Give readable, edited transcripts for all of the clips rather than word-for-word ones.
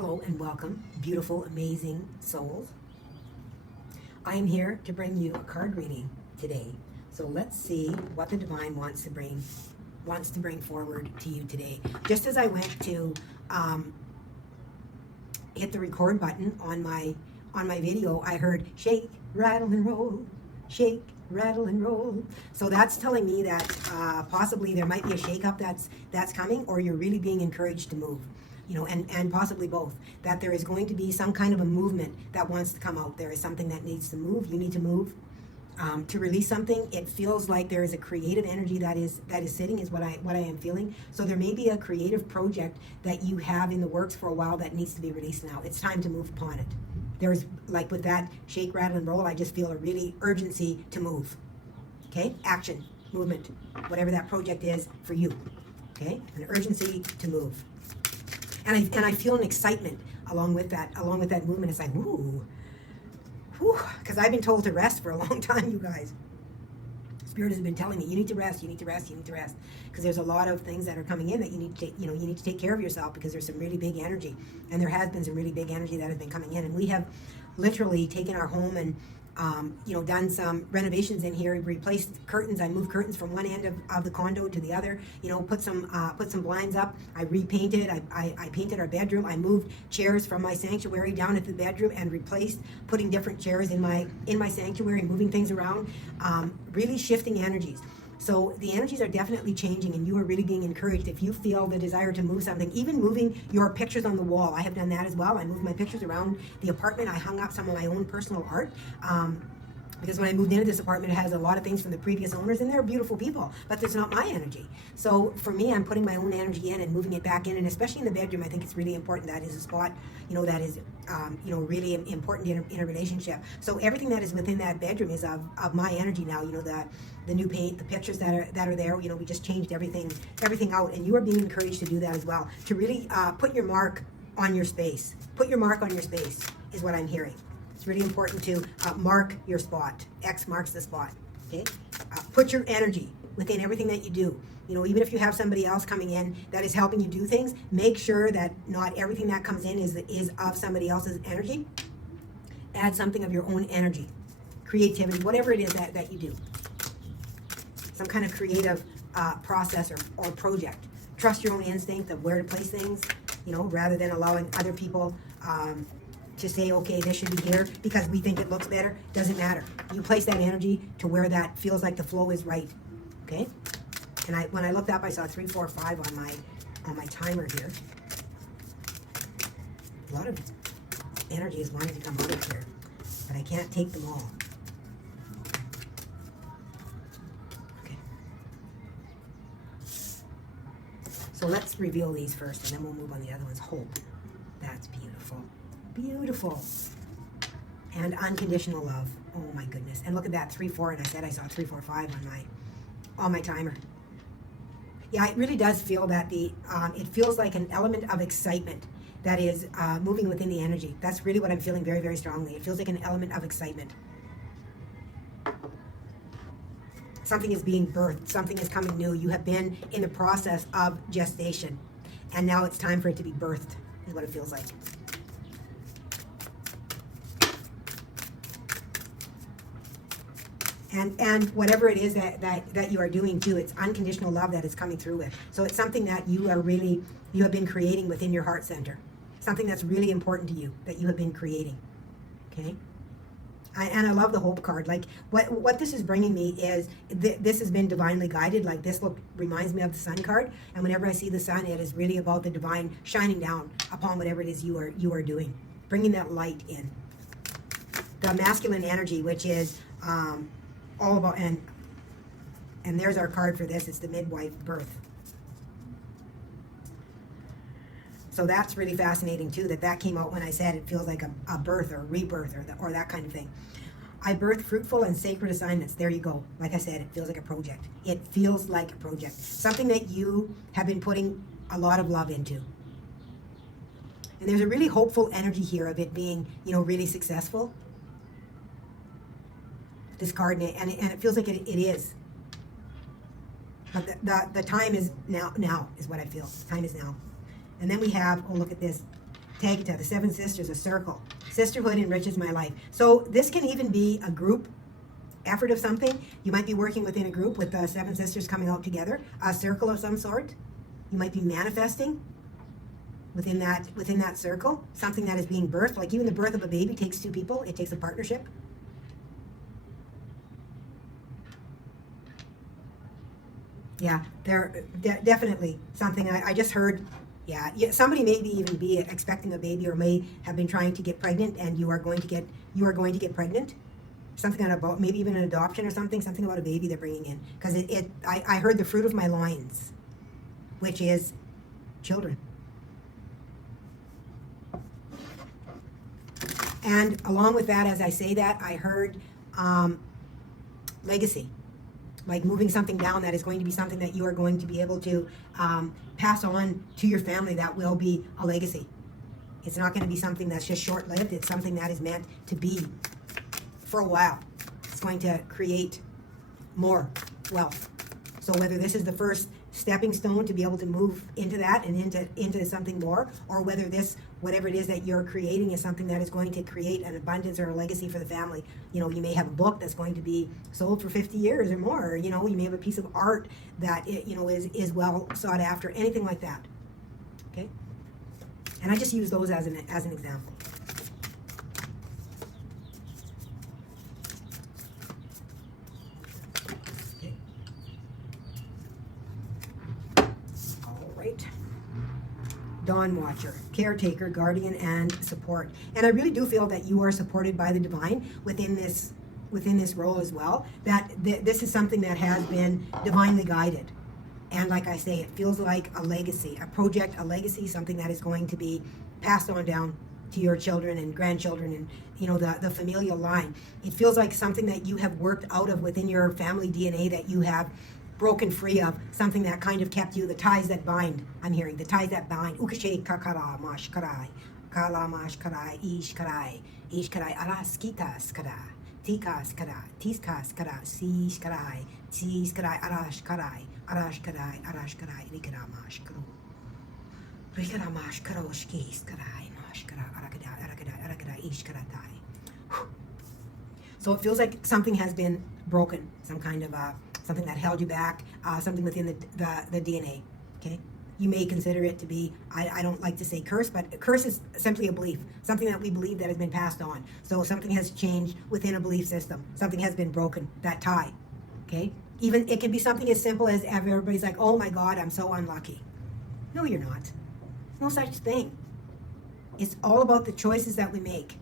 Hello and welcome, beautiful, amazing souls. I am here to bring you a card reading today. So let's see what the divine wants to bring forward to you today. Just as I went to hit the record button on my video, I heard shake, rattle, and roll. Shake, rattle, and roll. So that's telling me that possibly there might be a shake-up that's coming, or you're really being encouraged to move. You know, and possibly both, that there is going to be some kind of a movement that wants to come out. There is something that needs to move. You need to move to release something. It feels like there is a creative energy that is sitting, is what I am feeling. So there may be a creative project that you have in the works for a while that needs to be released now. It's time to move upon it. There's, like with that shake, rattle, and roll, I just feel a really urgency to move. Okay? Action, movement, whatever that project is for you. Okay? An urgency to move. And I feel an excitement along with that movement. It's like, whoo, because I've been told to rest for a long time, you guys. Spirit has been telling me, you need to rest, because there's a lot of things that are coming in that you need to take care of yourself, because there's some really big energy, and there has been some really big energy that has been coming in, and we have literally taken our home and done some renovations in here. Replaced curtains. I moved curtains from one end of the condo to the other. Put some blinds up. I repainted. I painted our bedroom. I moved chairs from my sanctuary down into the bedroom and replaced, putting different chairs in my sanctuary, moving things around. Really shifting energies. So the energies are definitely changing, and you are really being encouraged. If you feel the desire to move something, even moving your pictures on the wall. I have done that as well. I moved my pictures around the apartment. I hung up some of my own personal art. Because when I moved into this apartment, it has a lot of things from the previous owners, and they're beautiful people, but it's not my energy. So for me, I'm putting my own energy in and moving it back in, and especially in the bedroom, I think it's really important. That is a spot, that is, really important in a relationship. So everything that is within that bedroom is of my energy now. The new paint, the pictures that are there. We just changed everything out, and you are being encouraged to do that as well. To really put your mark on your space. Put your mark on your space is what I'm hearing. It's really important to mark your spot. X marks the spot. Okay. Put your energy within everything that you do. Even if you have somebody else coming in that is helping you do things, make sure that not everything that comes in is of somebody else's energy. Add something of your own energy, creativity, whatever it is that you do. Some kind of creative process or project. Trust your own instinct of where to place things, rather than allowing other people to say, okay, this should be here because we think it looks better. Doesn't matter. You place that energy to where that feels like the flow is right. Okay? And when I looked up, I saw 3, 4, 5 on my timer here. A lot of energy is wanting to come out of here, but I can't take them all. Okay. So let's reveal these first, and then we'll move on the other ones. Hope. That's beautiful. Beautiful. And unconditional love. Oh my goodness. And look at that, 3, 4, and I said I saw 3, 4, 5 on my timer. Yeah, it really does feel that it feels like an element of excitement that is moving within the energy. That's really what I'm feeling very, very strongly. It feels like an element of excitement. Something is being birthed. Something is coming new. You have been in the process of gestation, and now it's time for it to be birthed, is what it feels like. And whatever it is that you are doing too, it's unconditional love that is coming through with. So it's something that you have been creating within your heart center. Something that's really important to you that you have been creating. Okay? And I love the hope card. Like what this is bringing me is this has been divinely guided. Like this reminds me of the sun card. And whenever I see the sun, it is really about the divine shining down upon whatever it is you are doing, bringing that light in. The masculine energy, which is all about, and there's our card for this. It's the midwife birth. So that's really fascinating too, that came out when I said it feels like a birth or rebirth or that kind of thing. I birth fruitful and sacred assignments. There you go. Like I said, it feels like a project. It feels like a project. Something that you have been putting a lot of love into. And there's a really hopeful energy here of it being, really successful. This card, and it feels like it is. But the time is now is what I feel. Time is now. And then we have, oh, look at this. Tagata, the seven sisters, a circle. Sisterhood enriches my life. So this can even be a group effort of something. You might be working within a group with the seven sisters coming out together, a circle of some sort. You might be manifesting within that circle, something that is being birthed. Like even the birth of a baby takes two people. It takes a partnership. Yeah, they're definitely something I just heard. Yeah, somebody may even be expecting a baby or may have been trying to get pregnant, and you are going to get pregnant. Something about maybe even an adoption or something about a baby they're bringing in. Because I heard the fruit of my loins, which is children. And along with that, as I say that, I heard legacy. Like moving something down that is going to be something that you are going to be able to pass on to your family that will be a legacy. It's not going to be something that's just short-lived. It's something that is meant to be for a while. It's going to create more wealth. So whether this is the first stepping stone to be able to move into that and into something more, or whether this, whatever it is that you're creating, is something that is going to create an abundance or a legacy for the family. You may have a book that's going to be sold for 50 years or more. You may have a piece of art that is well sought after. Anything like that. Okay. And I just use those as an example. Dawn Watcher, caretaker, guardian, and support. And I really do feel that you are supported by the divine within this role as well. That this is something that has been divinely guided. And like I say, it feels like a legacy, a project, a legacy, something that is going to be passed on down to your children and grandchildren and the familial line. It feels like something that you have worked out of within your family DNA, that you have broken free of, something that kind of kept you, the ties that bind. I'm hearing the ties that bind. Ukashe kakara mash karai, kala mash karai, ish karai, aras kitas kara, tikas kara, tiskas kara, sish karai, tis karai, arash karai, likara mash karo, likara mash karo, shkis karai, mash kara, arakada, ish karatai. So it feels like something has been broken, some kind of something that held you back, something within the DNA, okay? You may consider it to be, I don't like to say curse, but curse is simply a belief, something that we believe that has been passed on. So something has changed within a belief system. Something has been broken, that tie, okay? Even it can be something as simple as everybody's like, oh my God, I'm so unlucky. No, you're not. There's no such thing. It's all about the choices that we make.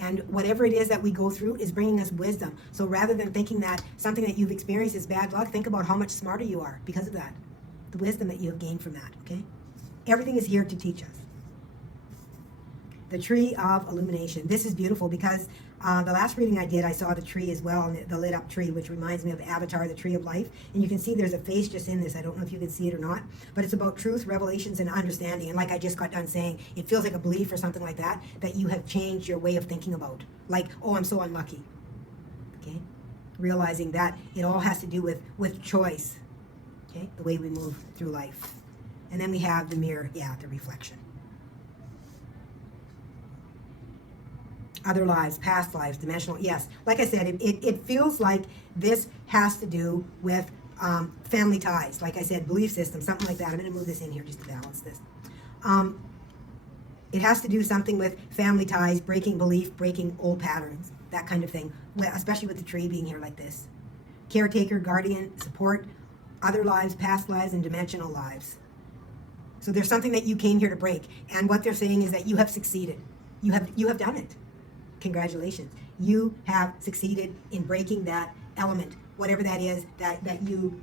And whatever it is that we go through is bringing us wisdom. So rather than thinking that something that you've experienced is bad luck, think about how much smarter you are because of that. The wisdom that you have gained from that, okay? Everything is here to teach us. The Tree of Illumination. This is beautiful because the last reading I did, I saw the tree as well, and the lit up tree, which reminds me of Avatar, the Tree of Life. And you can see there's a face just in this. I don't know if you can see it or not, but it's about truth, revelations, and understanding. And like I just got done saying, it feels like a belief or something like that you have changed your way of thinking about. Like, oh, I'm so unlucky. Okay? Realizing that it all has to do with choice. Okay? The way we move through life. And then we have the mirror, the reflection. Other lives, past lives, dimensional, yes. Like I said, it feels like this has to do with family ties. Like I said, belief system, something like that. I'm going to move this in here just to balance this. It has to do something with family ties, breaking belief, breaking old patterns, that kind of thing, especially with the tree being here like this. Caretaker, guardian, support, other lives, past lives, and dimensional lives. So there's something that you came here to break. And what they're saying is that you have succeeded. You have done it. Congratulations. You have succeeded in breaking that element, whatever that is that you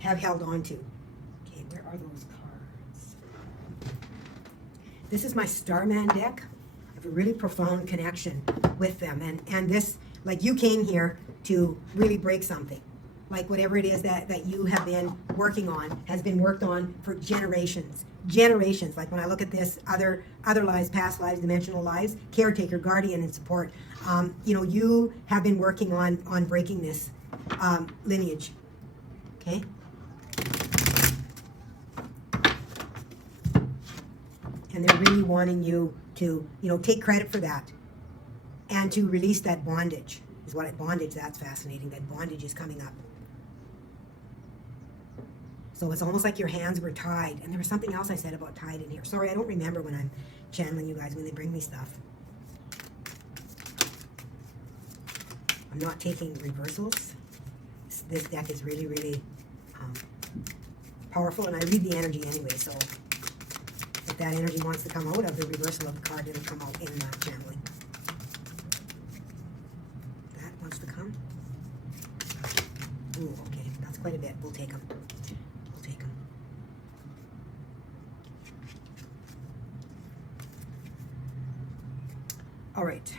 have held on to. Okay, where are those cards? This is my Starman deck. I have a really profound connection with them. And this, like, you came here to really break something. Like whatever it is that you have been working on has been worked on for generations. Generations. Like when I look at this, other lives, past lives, dimensional lives, caretaker, guardian, and support. You have been working on breaking this lineage. Okay? And they're really wanting you to, take credit for that and to release that bondage. Bondage, that's fascinating. That bondage is coming up. So it's almost like your hands were tied. And there was something else I said about tied in here. Sorry, I don't remember when I'm channeling you guys, when they bring me stuff. I'm not taking reversals. This deck is really, really powerful, and I read the energy anyway, so if that energy wants to come out of the reversal of the card, it'll come out in channeling. That wants to come. Ooh, okay, that's quite a bit. We'll take them. We'll take them. All right.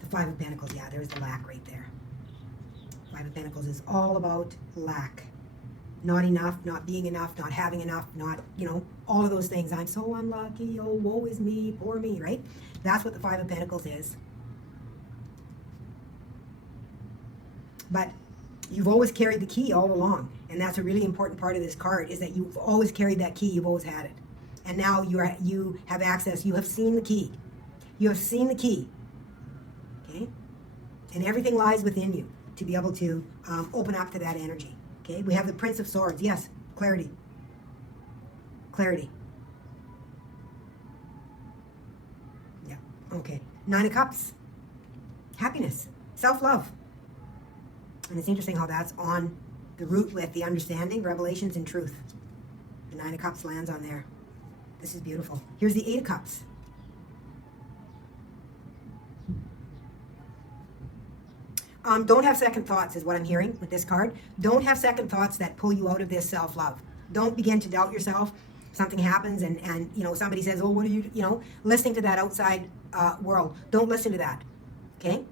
The Five of Pentacles, yeah, there's the lack right there. Five of Pentacles is all about lack. Not enough, not being enough, not having enough, not, all of those things. I'm so unlucky, oh, woe is me, poor me, right? That's what the Five of Pentacles is. But you've always carried the key all along. And that's a really important part of this card, is that you've always carried that key, you've always had it. And now you have access, you have seen the key. You have seen the key. Okay? And everything lies within you to be able to open up to that energy. Okay, we have the Prince of Swords. Yes, clarity. Clarity. Yeah, okay. Nine of Cups. Happiness. Self-love. And it's interesting how that's on the root with the understanding, revelations, and truth. The Nine of Cups lands on there. This is beautiful. Here's the Eight of Cups. Don't have second thoughts is what I'm hearing with this card. Don't have second thoughts that pull you out of this self-love. Don't begin to doubt yourself. Something happens and somebody says, oh, what are you, listening to that outside world. Don't listen to that, okay?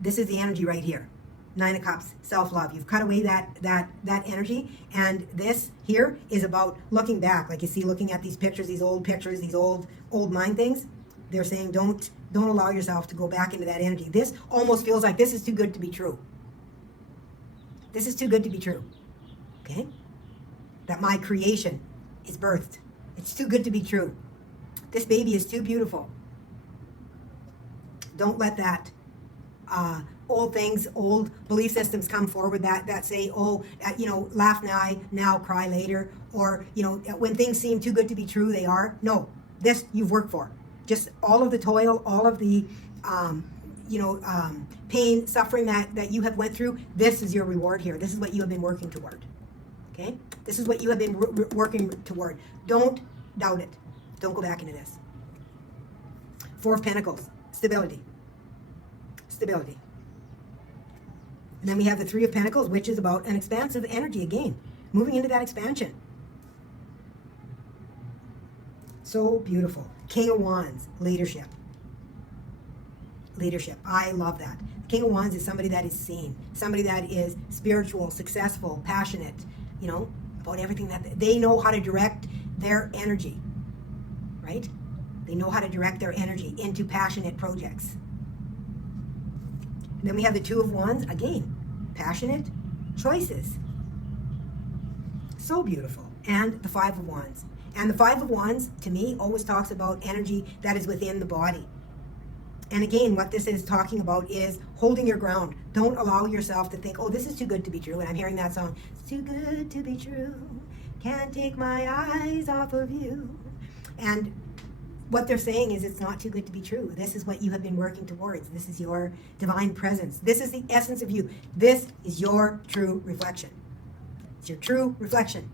This is the energy right here. Nine of Cups, self-love. You've cut away that energy, and this here is about looking back. Like you see, looking at these pictures, these old mind things. They're saying don't allow yourself to go back into that energy. This almost feels like this is too good to be true. This is too good to be true. Okay? That my creation is birthed. It's too good to be true. This baby is too beautiful. Don't let that old things, old belief systems come forward that say, laugh now, cry later. Or, when things seem too good to be true, they are. No, this you've worked for. Just all of the toil, all of the, pain, suffering that you have went through, this is your reward here. This is what you have been working toward. Okay? This is what you have been working toward. Don't doubt it. Don't go back into this. Four of Pentacles, stability. Stability. And then we have the Three of Pentacles, which is about an expansive energy again. Moving into that expansion. So beautiful. King of Wands, leadership. Leadership. I love that. King of Wands is somebody that is seen. Somebody that is spiritual, successful, passionate, about everything that they know how to direct their energy. Right? They know how to direct their energy into passionate projects. And then we have the Two of Wands, again, passionate choices. So beautiful. And the Five of Wands. And the Five of Wands, to me, always talks about energy that is within the body. And again, what this is talking about is holding your ground. Don't allow yourself to think, oh, this is too good to be true. And I'm hearing that song, it's too good to be true. Can't take my eyes off of you. And what they're saying is it's not too good to be true. This is what you have been working towards. This is your divine presence. This is the essence of you. This is your true reflection. It's your true reflection.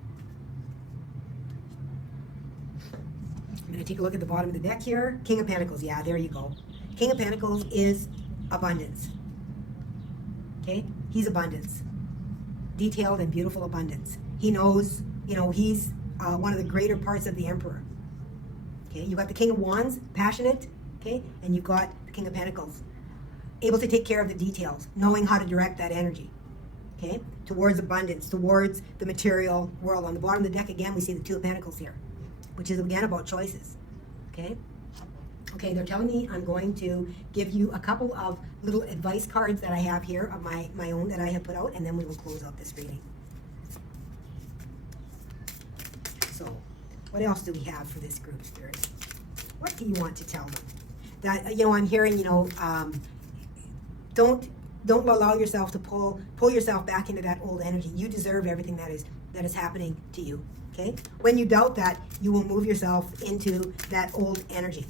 I'm going to take a look at the bottom of the deck here. King of Pentacles. Yeah, there you go. King of Pentacles is abundance. Okay? He's abundance. Detailed and beautiful abundance. He knows, he's one of the greater parts of the Emperor. Okay? You got the King of Wands, passionate. Okay? And you've got the King of Pentacles. Able to take care of the details. Knowing how to direct that energy. Okay? Towards abundance. Towards the material world. On the bottom of the deck, again, we see the Two of Pentacles here. Which is, again, about choices. Okay? Okay, they're telling me I'm going to give you a couple of little advice cards that I have here of my own that I have put out, and then we will close out this reading. So, What else do we have for this group, Spirit? What do you want to tell them? That, you know, I'm hearing, you know, don't allow yourself to pull yourself back into that old energy. You deserve everything that is happening to you. Okay? When you doubt that, you will move yourself into that old energy.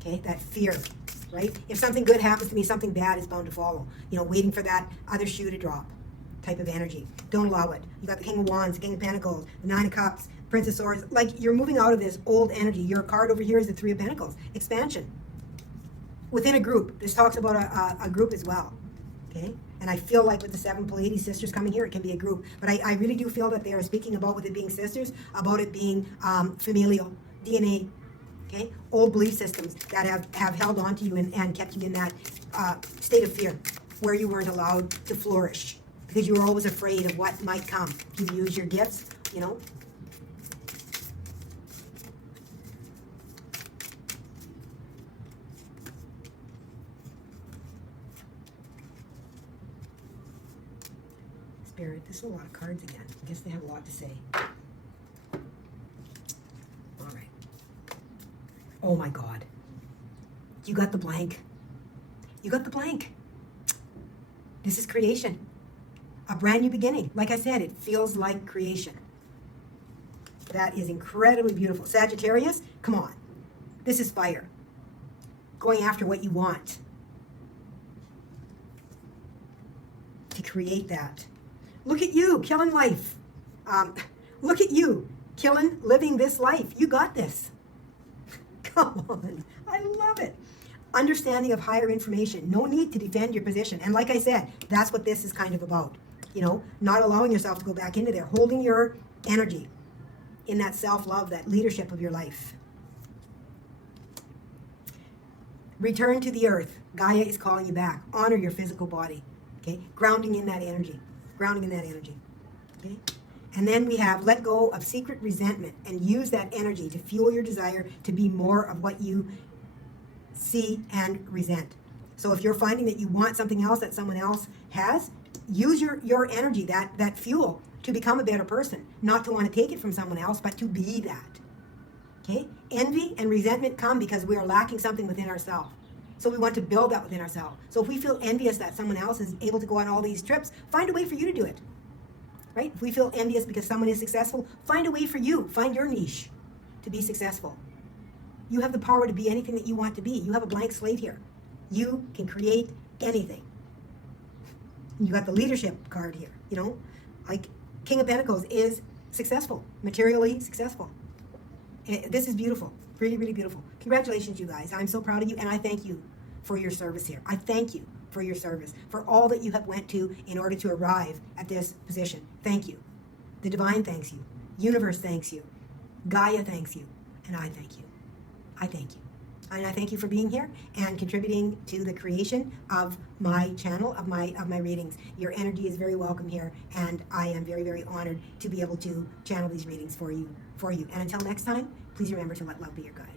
Okay? That fear, right? If something good happens to me, something bad is bound to follow. You know, waiting for that other shoe to drop type of energy. Don't allow it. You got the King of Wands, the King of Pentacles, the Nine of Cups, Prince of Swords. Like, you're moving out of this old energy. Your card over here is the Three of Pentacles. Expansion. Within a group. This talks about a group as well. Okay? And I feel like with the 7 Pleiades sisters coming here, it can be a group. But I really do feel that they are speaking about, with it being sisters, about it being familial, DNA, okay? Old belief systems that have held on to you and kept you in that state of fear where you weren't allowed to flourish because you were always afraid of what might come. You use your gifts, you know. Spirit, this is a lot of cards again. I guess they have a lot to say. All right. Oh my God. You got the blank. You got the blank. This is creation. A brand new beginning. Like I said, it feels like creation. That is incredibly beautiful. Sagittarius, come on. This is fire. Going after what you want. To create that. Look at you, killing life. Look at you, living this life. You got this. Come on. I love it. Understanding of higher information. No need to defend your position. And like I said, that's what this is kind of about. You know, not allowing yourself to go back into there. Holding your energy in that self-love, that leadership of your life. Return to the earth. Gaia is calling you back. Honor your physical body. Okay? Grounding in that energy. Grounding in that energy. Okay? And then we have let go of secret resentment and use that energy to fuel your desire to be more of what you see and resent. So if you're finding that you want something else that someone else has, use your energy, that fuel, to become a better person. Not to want to take it from someone else, but to be that. Okay? Envy and resentment come because we are lacking something within ourselves. So we want to build that within ourselves. So if we feel envious that someone else is able to go on all these trips, find a way for you to do it. Right? If we feel envious because someone is successful, find a way for you. Find your niche to be successful. You have the power to be anything that you want to be. You have a blank slate here. You can create anything. You got the leadership card here, you know? Like King of Pentacles is successful, materially successful. This is beautiful. Really, really beautiful. Congratulations, you guys. I'm so proud of you, and I thank you for your service here. I thank you for your service, for all that you have went to in order to arrive at this position. Thank you. The divine thanks you. Universe thanks you. Gaia thanks you. And I thank you. I thank you. And I thank you for being here and contributing to the creation of my channel, of my readings. Your energy is very welcome here, and I am very, very honored to be able to channel these readings for you. And until next time, please remember to let love be your guide.